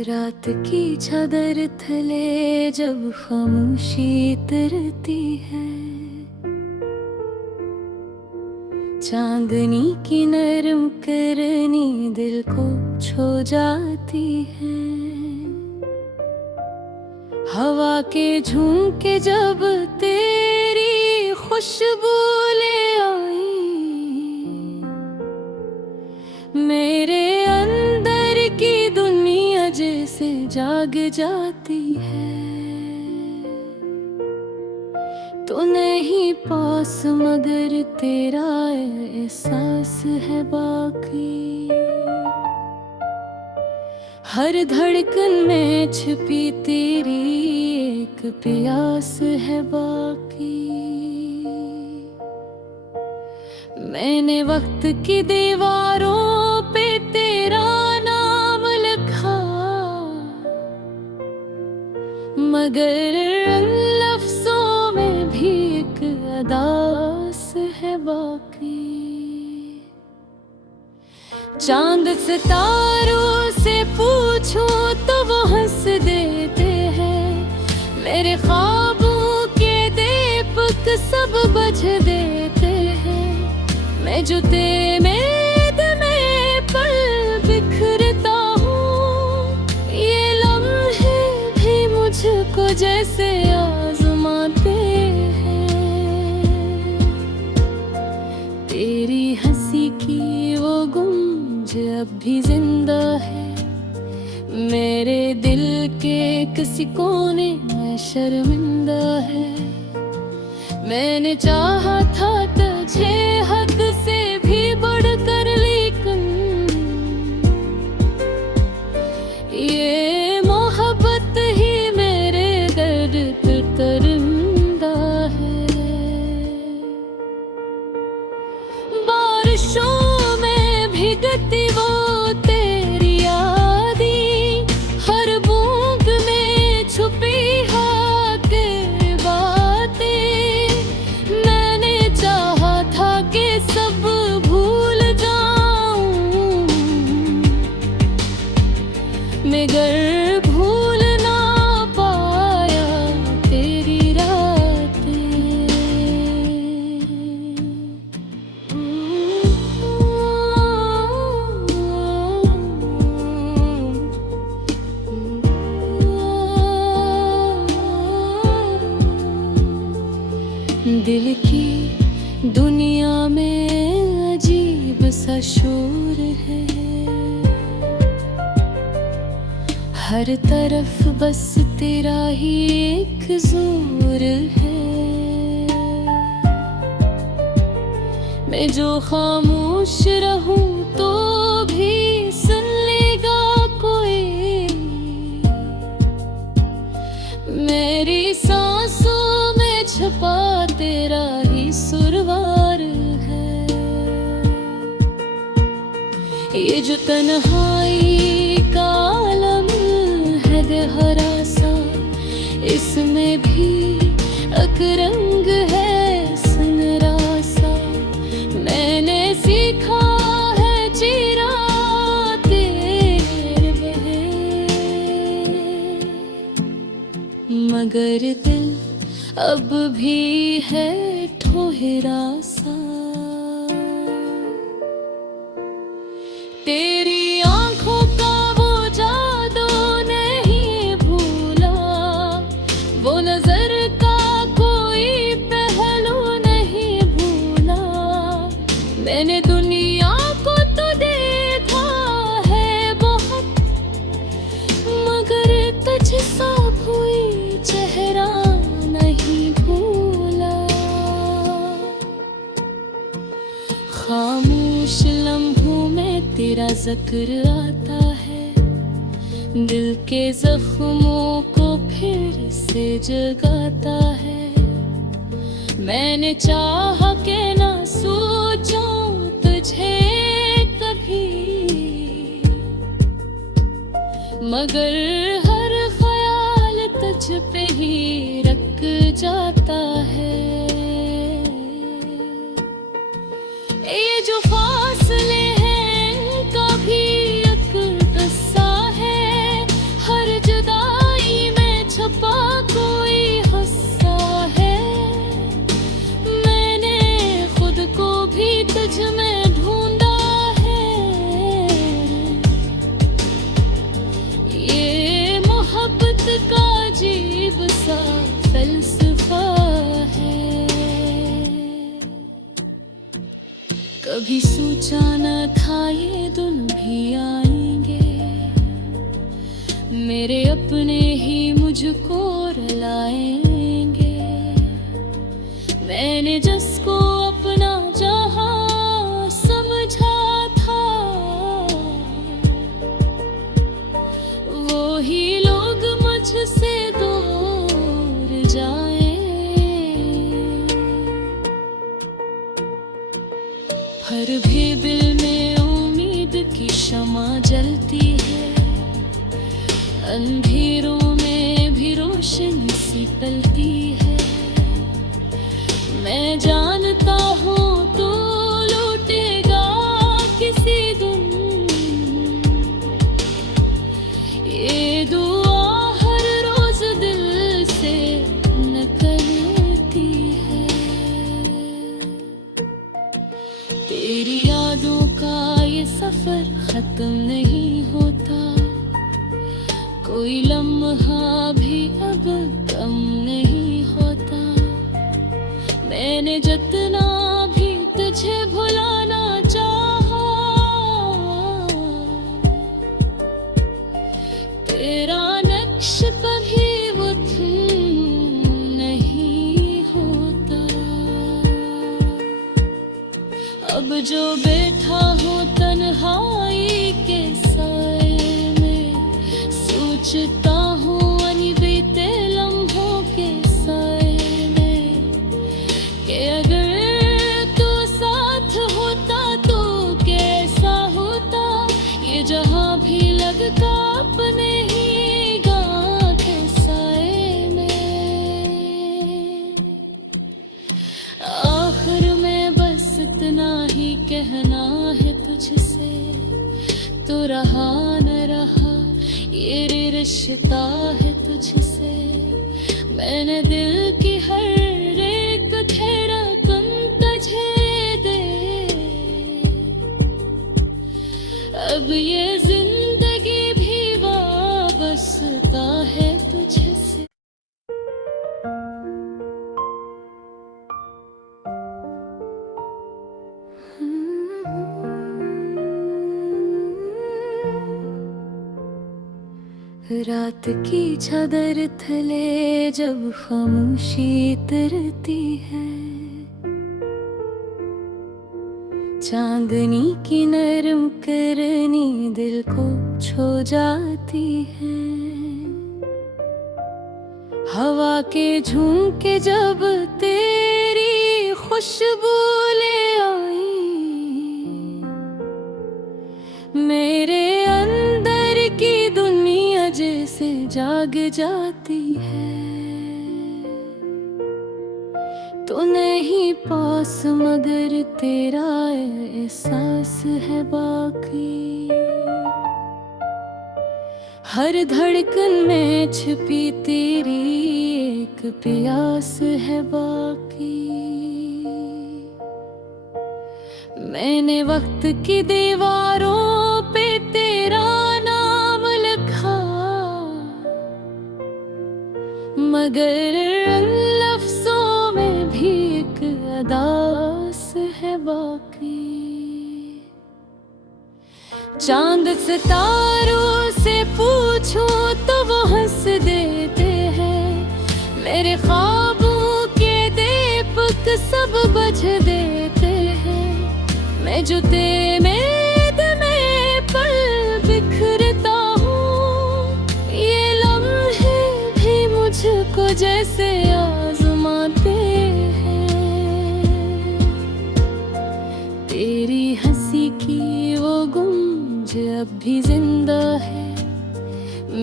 रात की चादर थले जब खामोशी तरती है, चांदनी की नरम करनी दिल को छू जाती है। हवा के झोंके जब तेरी खुशबू ले आई, मेरे अंदर की दुनिया जैसे जाग जाती है। तो नहीं पास मगर तेरा एहसास है बाकी, हर धड़कन में छिपी तेरी एक प्यास है बाकी। मैंने वक्त की दीवारों पे तेरा नाम लिखा, मगर लफ्जों में भी एक अदास है बाकी। चांद सितारों से पूछो तो वो हंस देते हैं, मेरे ख्वाबों के दीपक सब बुझ देते हैं। मैं जुते में पल बिखरता हूँ, ये लम्हे भी मुझको जैसे आजमाते हैं। तेरी हंसी की वो गूंज अब भी जिंदा है, मेरे दिल के किसी कोने में शर्मिंदा है। मैंने चाहा था तुझे हद से भी बढ़कर, लेकिन ये मोहब्बत ही मेरे दर्द पे दरिंदा है। बारिशों में भीगती वो तेरी यादें, हर बूंद में छुपी के बातें। मैंने चाहा था कि सब भूल जाऊं, मगर भूल ना पाया तेरी रातें। दिल की दुनिया में अजीब सा शोर है, हर तरफ बस तेरा ही एक जोर है। मैं जो खामोश रहूं तो भी सुन लेगा कोई, मेरी सांसों में छुपा तेरा ही सुरवार है। ये जो तन्हाई का आलम है गहरा सा, इसमें भी एक रंग है सुनहरा सा। मैंने सीखा है जीना तेरे बगैर, मगर दिल अब भी है ठोहरा सा। तेरी आंखों का वो जादू नहीं भूला, वो नजर का कोई पहलू नहीं भूला। मैंने दुनिया को तो देखा है बहुत, मगर तुझसा कोई चेहरा नहीं भूला। खामोश लम्हों में तेरा जिक्र आता है, दिल के जख्मों को फिर से जगाता है। मैंने चाहा कि ना सोचूं तुझे कभी, मगर हर ख्याल तुझ पे ही रख जाता है। ये जो फासले हैं इनका भी एक किस्सा है, अजीब सा फलसफा है। कभी सोचा न था ये दिन भी आएंगे, मेरे अपने ही मुझको रुलाएंगे। मैंने जिसको अपना जहां समझा था, वो ही लोग मुझसे दूर जाए। हर भी दिल में उम्मीद की शमा जलती है, अंधेरों में भी रोशनी सी पलती है। मैं जानता हूँ तू लौटेगा किसी दिन, ये दुआ हर रोज दिल से निकलती है। तेरी यादों का ये सफर खत्म नहीं होता, कोई लम्हा भी अब कम नहीं होता। मैंने जितना भी तुझे भुलाना चाहा, तेरा नक्श कभी वो नहीं होता। अब जो बैठा हो तन्हाई के साए में, सोचता हूँ अनबीते लम्हों के साए में, कि अगर तू साथ होता तो कैसा होता। ये जहाँ भी लगता अपने ही गाँव के साए में। आखिर में बस इतना ही कहना है तुझसे, तो रहा न रहा ये रिश्ता है तुझसे। मैंने दिल की हर एक धड़कन तुझे दे, अब ये जिंदगी भी वाबस्ता है तुझसे। रात की चादर थले जब खामोशी तरती है, चांदनी की नरम करनी दिल को छू जाती है। हवा के झोंके जब तेरी खुशबू ले आई, मेरे अंदर की दुनिया जैसे जाग जाती है। तो नहीं पास मगर तेरा एहसास है बाकी, हर धड़कन में छिपी तेरी एक प्यास है बाकी। मैंने वक्त की दीवारों पे तेरा नाम लिखा, मगर लफ्जों में भी एक अदास है बाकी। चांद सितारों से पूछो तो वो हंस देते हैं, मेरे ख्वाबों के दीपक सब बुझ देते हैं। मैं जो तेरे में पल बिखरता हूँ, ये लम्हे भी मुझको जैसे आजमाते हैं। तेरी हंसी की वो गूंज अब भी जिंदा है,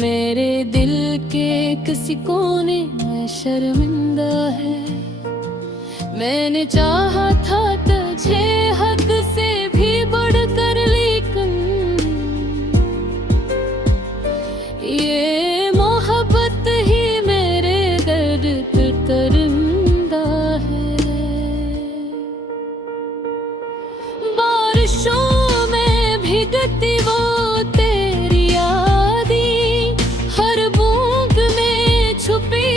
मेरे दिल के किसी कोने में शर्मिंदा है। मैंने चाहा था तुझे हद से भी बढ़कर, लेकिन ये मोहब्बत ही मेरे दर्द करंदा है। बारिशों में भीगती वो तेरी यादें, हर बूंद में छुपी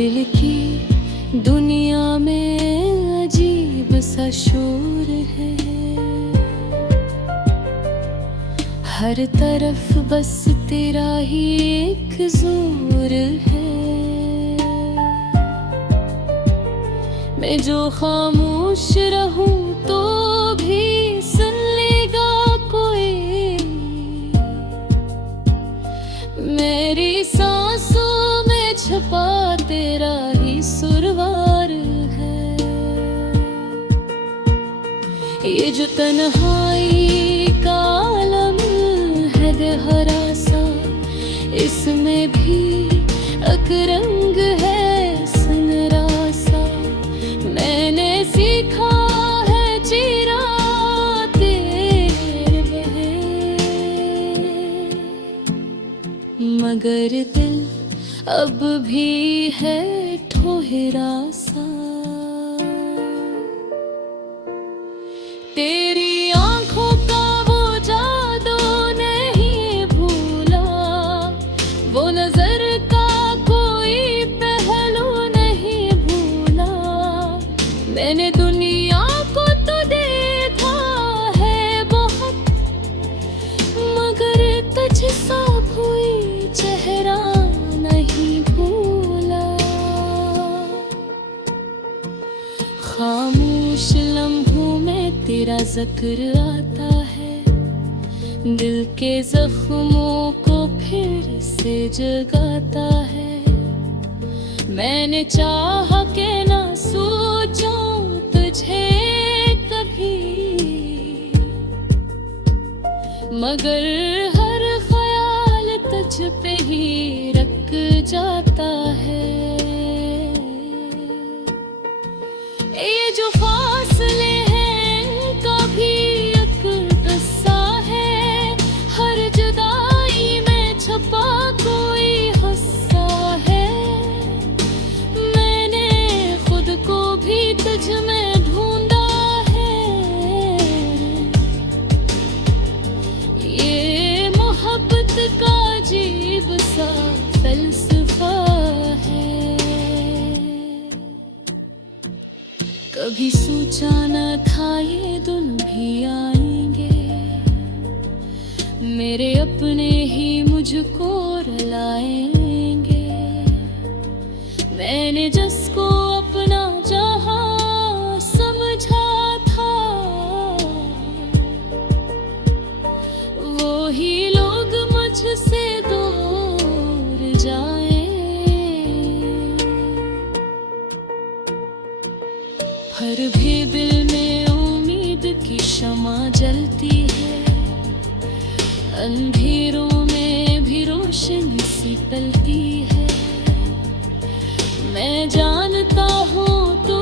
दिल की दुनिया में अजीब सा शोर है, हर तरफ बस तेरा ही एक जोर है। मैं जो खामोश रहूं तो भी सुन लेगा कोई, मेरी सांसों में छुपा तेरा ही सुरवार है। ये जो तन्हाई का आलम है गहरा सा, इसमें भी एक रंग है सनरा सा। मैंने सीखा है जीना तेरे बगैर, मगर दिल अब भी है ठोहरा सा। तेरी आंखों का वो जादू नहीं भूला, वो नजर का कोई पहलू नहीं भूला। मैंने दुनिया को तो देखा है बहुत, मगर तुझसा कोई चेहरा नहीं भूला। खामोश लम्हों में तेरा जिक्र आता है, दिल के जख्मों को फिर से जगाता है। मैंने चाहा के ना सोचूं तुझे कभी, मगर हर ख्याल तुझ पे ही रख जाता है। ये जो फासले हैं इनका भी एक किस्सा है, हर जुदाई में छुपा कोई हिस्सा है। मैंने खुद को भी तुझ में ढूंढा है, ये मोहब्बत का अजीब सा फलसफा है। कभी सोचा न था ये दिन भी आएंगे, मेरे अपने ही मुझको रुलाएंगे। मैंने जिसको अपना जहां समझा था, वो ही लोग मुझसे दूर जाए। हर भी दिल में उम्मीद की शमा जलती है, अंधेरों में भी रोशनी सी पलती है। मैं जानता हूँ तू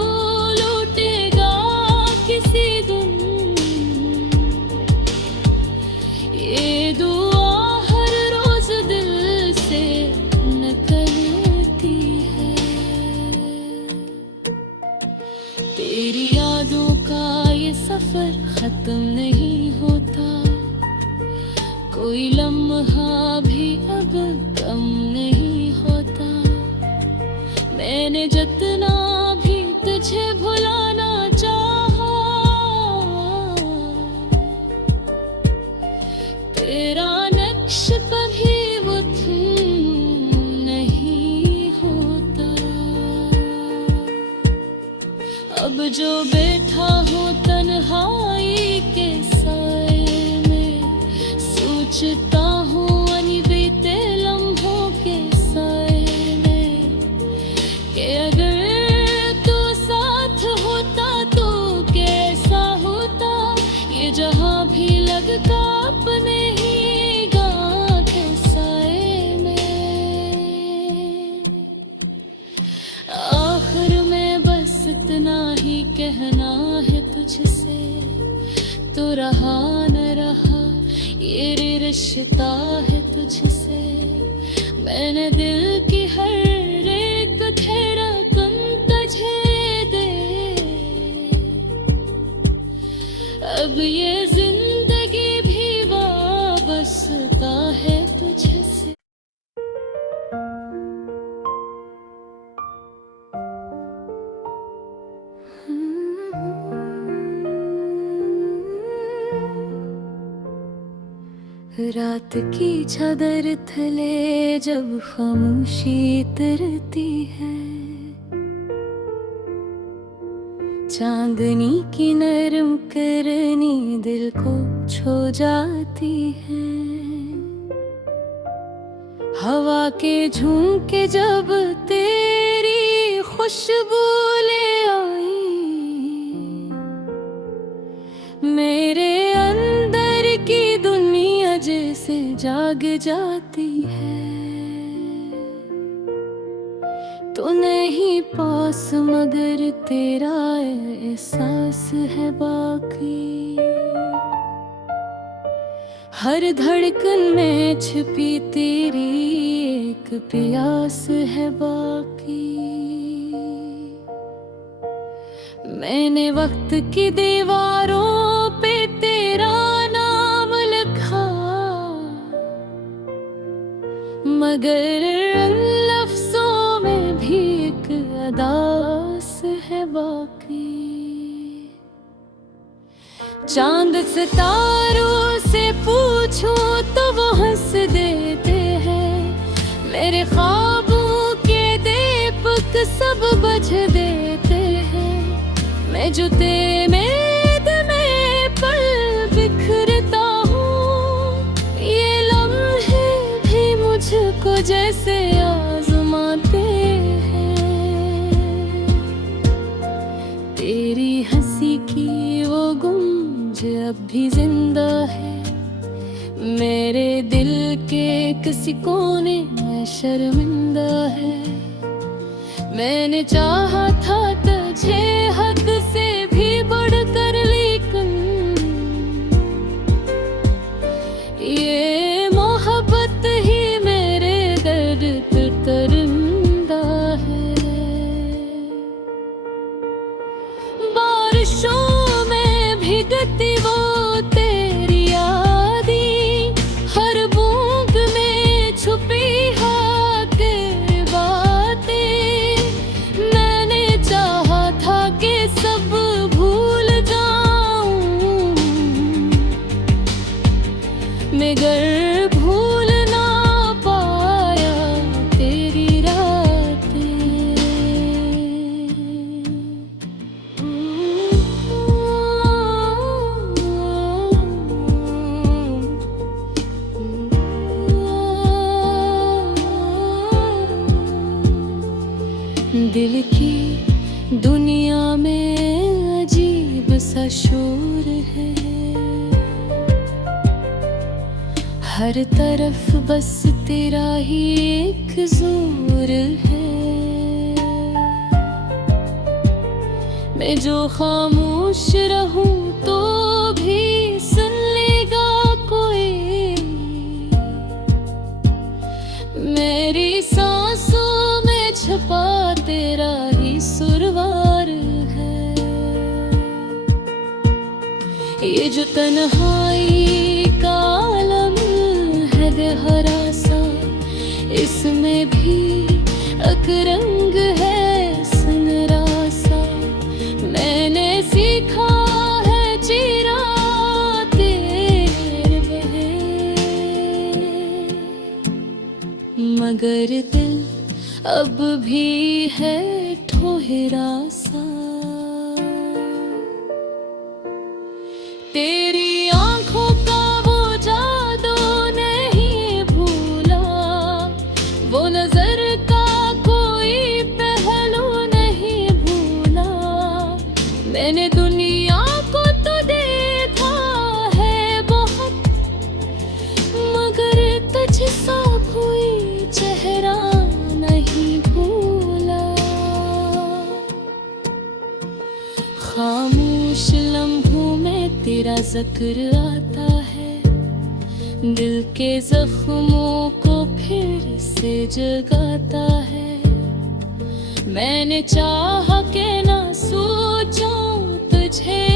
लौटेगा किसी दिन, ये दुआ हर रोज दिल से निकलती है। तेरी यादों का ये सफर खत्म नहीं होता, कोई लम्हा भी अब कम नहीं होता। मैंने जितना भी तुझे भुलाना चाहा, तेरा नक्श कभी वो नहीं होता। अब जो बैठा हूँ तन्हाई के साए में, सोचता हूँ अनबीते लम्हों के साए में, कि अगर तू साथ होता तो कैसा होता। ये जहाँ भी लगता अपने ही गाँव के साए में। आखिर में बस इतना ही कहना है तुझसे, तो रहा न रहा ये रिश्ता है तुझसे। मैंने दिल की हर एक धड़कन तुझे दे, अब ये जिंदगी भी वाबस्ता है तुझसे। रात की चादर थले जब खामोशी तरती है, चांदनी की नरम करनी दिल को छू जाती है। हवा के झोंके जब तेरी खुशबू ले आई, मेरे अंदर की दुनिया जैसे जाग जाती है। तो नहीं पास मगर तेरा एहसास है बाकी, हर धड़कन में छिपी तेरी एक प्यास है बाकी। मैंने वक्त की दीवारों पे तेरा नाम लिखा, मगर लफ्जों में भी एक अदास है बाकी। चांद सितारों से पूछो तो वो हंस देते हैं, मेरे ख्वाबों के दीपक सब बुझ देते हैं। मैं जुते में पल बिखरता हूँ, ये लम्हे भी मुझको जैसे आजमाते हैं। तेरी हंसी की वो गूंज अब भी जिंदा है, मेरे दिल के किसी कोने में शर्मिंदा है। मैंने चाहा था तुझे हद से भी बढ़कर, लेकिन ये मोहब्बत ही मेरे दर्द पे दरिंदा है। बारिशों में भीगती वो तेरी यादें, हर बूंद में छुपी है तेरी बातें। मैंने चाहा था कि सब भूल जाऊं, मगर भूल ना पाया तेरी रातें। दिल की दुनिया में अजीब सा शोर है, हर तरफ बस तेरा ही एक जोर है। मैं जो खामोश रहूं तो भी सुन लेगा कोई, मेरी सांसों में छुपा तेरा ही सुरवार है। ये जो तन्हाई का आलम है गहरा सा, इसमें भी एक रंग है सुनहरा सा। मैंने सीखा है जीना तेरे बगैर, मगर दिल अब भी है ठोहरा सा। तेरी आंखों का वो जादू नहीं भूला, वो नजर का कोई पहलू नहीं भूला। मैंने दुनिया को तो देखा है बहुत, मगर तुझसा कोई चेहरा नहीं भूला। खामोश लम्हों में तेरा जिक्र आता है, दिल के जख्मों को फिर से जगाता है। मैंने चाहा कि ना सोचूं तुझे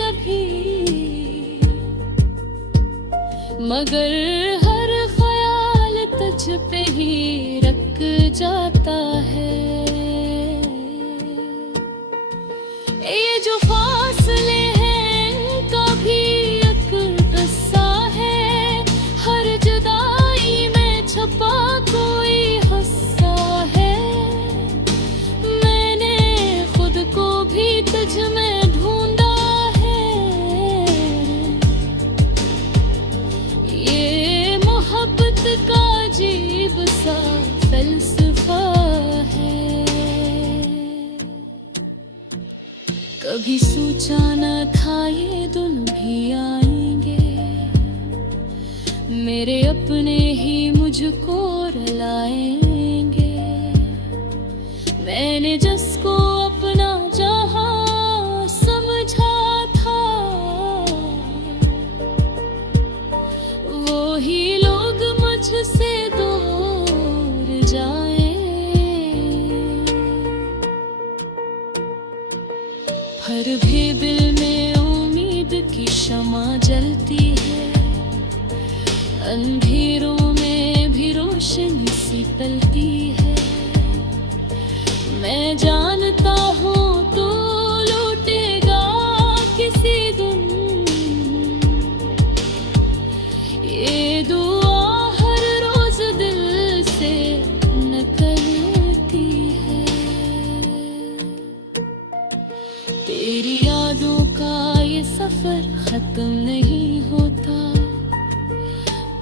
कभी, मगर हर ख्याल तुझ पे ही रख जाता है। ये जो फासले हैं इनका भी एक किस्सा है, अजीब सा फलसफा है। कभी सोचा न था ये दिन भी आएंगे, मेरे अपने ही मुझको रुलाएंगे। मैंने जिसको अपना जहां समझा था, वो ही लोग मुझसे दूर जाए। हर भी दिल में उम्मीद की शमा जलती है, अंधेरों में भी रोशनी सी पलती है। मैं जानता हूँ तू लौटेगा किसी दिन, ये दुआ हर रोज दिल से निकलती है। तेरी यादों का ये सफर खत्म नहीं होता,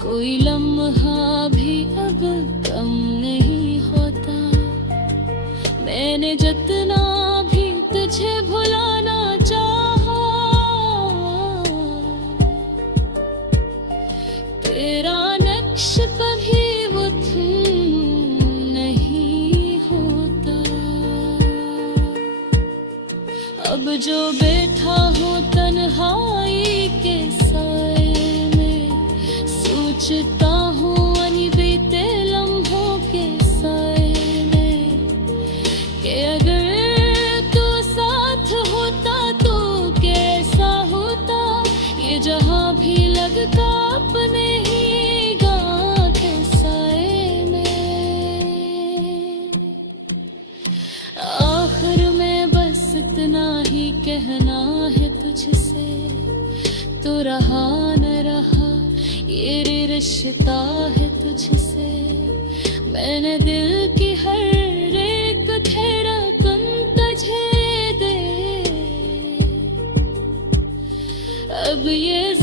कोई लम्हा भी अब कम नहीं होता। मैंने जितना भी तुझे भुलाना चाहा, तेरा नक्श कभी वो नहीं होता। अब जो बैठा हो तन्हाई के साए में, सोचता हूँ अनबीते लम्हों के साए में, कि अगर तू साथ होता तो कैसा होता। ये जहाँ भी लगता अपने ही गाँव के साए में। आखिर में बस इतना ही कहना है तुझसे, तो रहा न रहा ये रिश्ता है तुझसे। मैंने दिल की हर एक धड़कन तुझे दे, अब ये